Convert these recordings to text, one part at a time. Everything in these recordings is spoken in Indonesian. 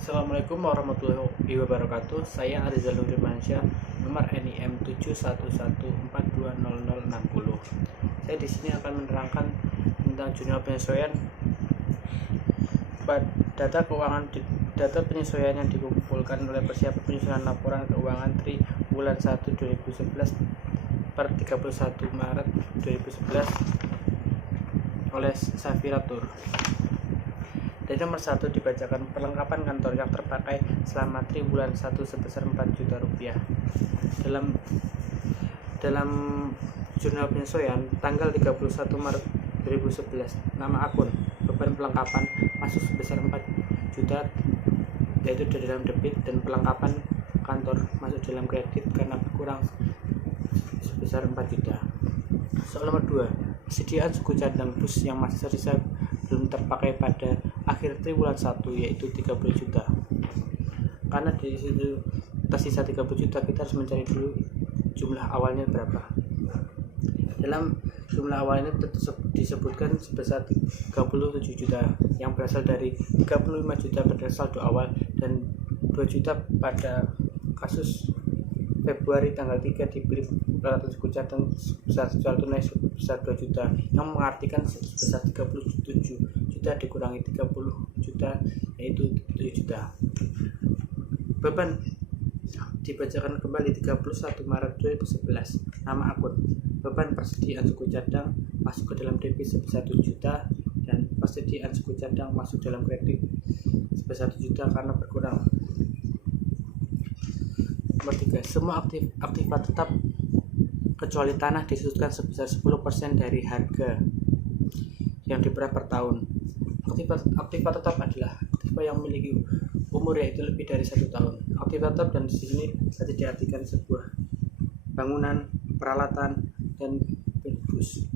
Assalamualaikum warahmatullahi wabarakatuh. Saya Arizal Nurmansyah, nomor NIM 711420060. Saya di sini akan menerangkan tentang jurnal penyesuaian data keuangan. Data penyesuaian yang dikumpulkan oleh persiapan penyusunan laporan keuangan triwulan 1 2011 per 31 Maret 2011 oleh Safira Tur. Dari nomor 1 dibacakan perlengkapan kantor yang terpakai selama triwulan 1 sebesar 4 juta rupiah. Dalam jurnal penyesuaian tanggal 31 Maret 2011, nama akun beban pelengkapan masuk sebesar 4 juta, yaitu di dalam debit, dan pelengkapan kantor masuk dalam kredit karena berkurang sebesar 4 juta. Soal nomor 2, persediaan suku cadang bus yang masih tersisa belum terpakai pada akhir triwulan 1, yaitu 30 juta. Karena di situ tersisa 30 juta, kita harus mencari dulu jumlah awalnya berapa. Dalam jumlah awalnya disebutkan sebesar 37 juta yang berasal dari 35 juta pada saldo awal dan 2 juta pada kasus Februari tanggal 3 diberi peralatan suku cadang sebesar jual tunai sebesar 2 juta, yang mengartikan sebesar 37 juta dikurangi 30 juta, yaitu 7 juta. Beban dibacakan kembali 31 Maret 2011. Nama akun beban persediaan suku cadang masuk ke dalam debit sebesar 7 juta dan persediaan suku cadang masuk dalam kredit sebesar 7 juta karena berkurang. Nomor 3, semua aktiva tetap kecuali tanah disudutkan sebesar 10% dari harga yang diperoleh per tahun. Aktiva tetap adalah aktiva yang memiliki umur yaitu lebih dari 1 tahun. Aktiva tetap dan di sini bisa diartikan sebuah bangunan, peralatan, dan bus.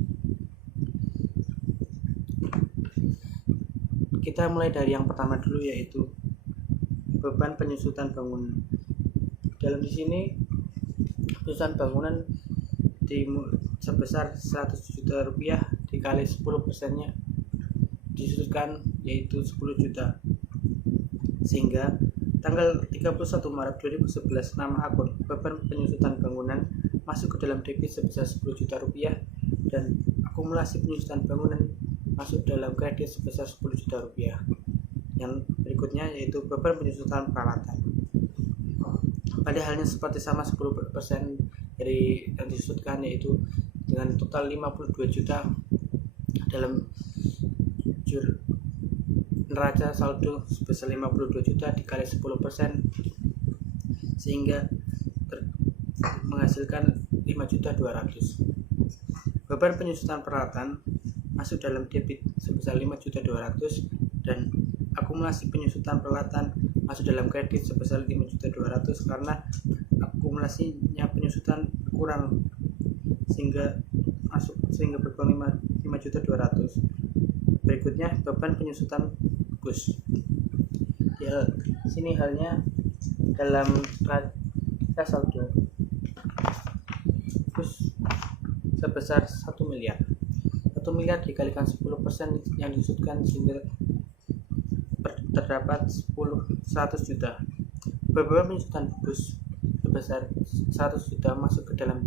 Kita mulai dari yang pertama dulu, yaitu beban penyusutan bangunan. Dalam di sini penyusutan bangunan sebesar 100 juta rupiah dikali 10%-nya disudutkan, yaitu 10 juta. Sehingga tanggal 31 Maret 2011 nama akun beban penyusutan bangunan masuk ke dalam debit sebesar 10 juta rupiah dan akumulasi penyusutan bangunan masuk dalam kredit sebesar 10 juta rupiah. Yang berikutnya yaitu beban penyusutan peralatan. Pada halnya seperti sama, 10% dari yang disudutkan, yaitu dengan total 52 juta dalam neraca saldo sebesar 52 juta dikali 10% sehingga menghasilkan 5.200.000. Beban penyusutan peralatan masuk dalam debit sebesar 5.200.000 dan akumulasi penyusutan peralatan masuk dalam kredit sebesar 5.200.000 karena akumulasinya penyusutan kurang sehingga berkurang 5.200.000. Berikutnya beban penyusutan bus. Di sini halnya dalam neraca saldo bus sebesar 1 miliar. 1 miliar dikalikan 10% yang disudutkan sehingga terdapat 100 juta. Beban penyusutan bus sebesar 100 juta masuk ke dalam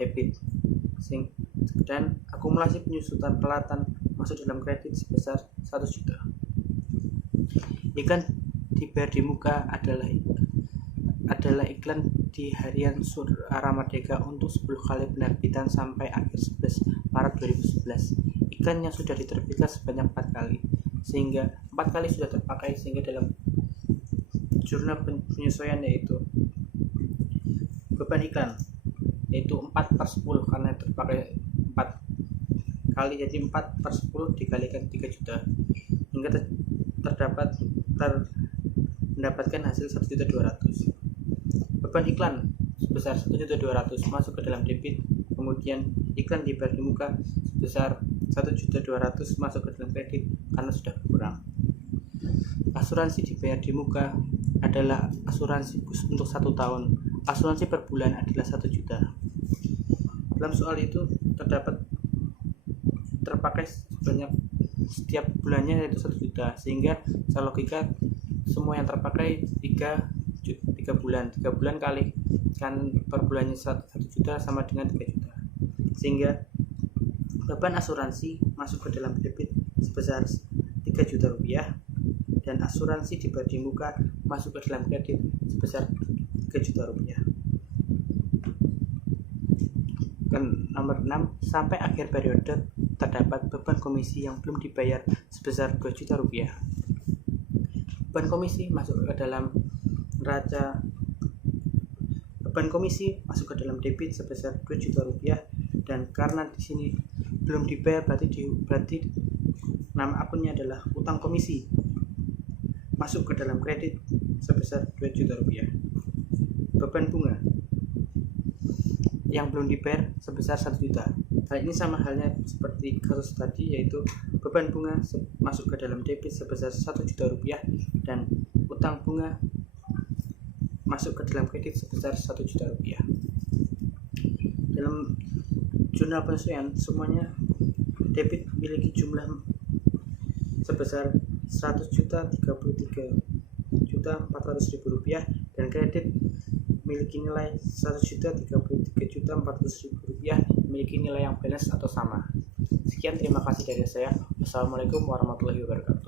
debit dan akumulasi penyusutan peralatan masuk dalam kredit sebesar 100 juta. Iklan dibayar di muka adalah iklan di harian Suara Merdeka untuk 10 kali penerbitan sampai akhir 11 Maret 2011. Iklan yang sudah diterbitkan sebanyak 4 kali, sehingga 4 kali sudah terpakai, sehingga dalam jurnal penyesuaian yaitu beban iklan yaitu 4/10 karena terpakai 4 kali, jadi 4/10 dikalikan 3 juta hingga mendapatkan hasil 1.200.000. Beban iklan sebesar 1.200.000 masuk ke dalam debit, kemudian iklan dibayar di muka sebesar 1.200.000 masuk ke dalam kredit karena sudah berkurang. Asuransi dibayar di muka adalah asuransi bus untuk 1 tahun. Asuransi per bulan adalah 1 juta. Dalam soal itu terpakai sebanyak setiap bulannya yaitu 1 juta, sehingga secara logika semua yang terpakai 3 bulan kali kan per bulannya 1 juta sama dengan 3 juta, sehingga beban asuransi masuk ke dalam debit sebesar 3 juta rupiah dan asuransi dibanding muka masuk ke dalam kredit sebesar 3 juta rupiah. Nomor 6, sampai akhir periode terdapat beban komisi yang belum dibayar sebesar 2 juta rupiah. Beban komisi masuk ke dalam masuk ke dalam debit sebesar 2 juta rupiah, dan karena di sini belum dibayar berarti nama akunnya adalah utang komisi, masuk ke dalam kredit sebesar 2 juta rupiah. Beban bunga yang belum dibayar sebesar 1 juta. Hal ini sama halnya seperti kasus tadi, yaitu beban bunga masuk ke dalam debit sebesar 1 juta rupiah dan utang bunga masuk ke dalam kredit sebesar 1 juta rupiah. Dalam jurnal penyesuaian semuanya debit memiliki jumlah sebesar 100.033.400.000 rupiah dan kredit memiliki nilai 100.033.400.000 rupiah, memiliki nilai yang balance atau sama. Sekian, terima kasih dari saya. Wassalamualaikum warahmatullahi wabarakatuh.